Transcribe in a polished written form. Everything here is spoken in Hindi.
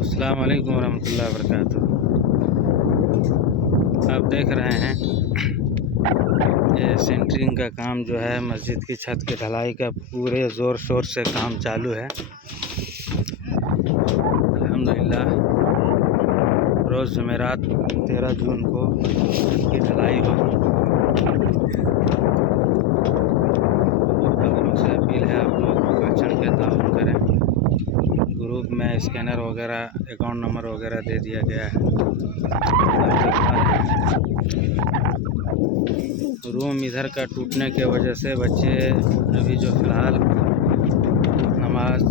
अस्सलाम वालेकुम रहमतुल्लाहि व बरकातुहू। आप देख रहे हैं ये सेंटरिंग का काम जो है, मस्जिद की छत की ढलाई का पूरे ज़ोर शोर से काम चालू है। अल्हम्दुलिल्लाह रोज़ जुमेरात 13 जून को छत की ढलाई होगी। से अपील है आप लोग बढ़ चढ़ के ताउन करें। ग्रुप में स्कैनर वगैरह अकाउंट नंबर वगैरह दे दिया गया है। रूम इधर का टूटने के वजह से बच्चे अभी जो फ़िलहाल नमाज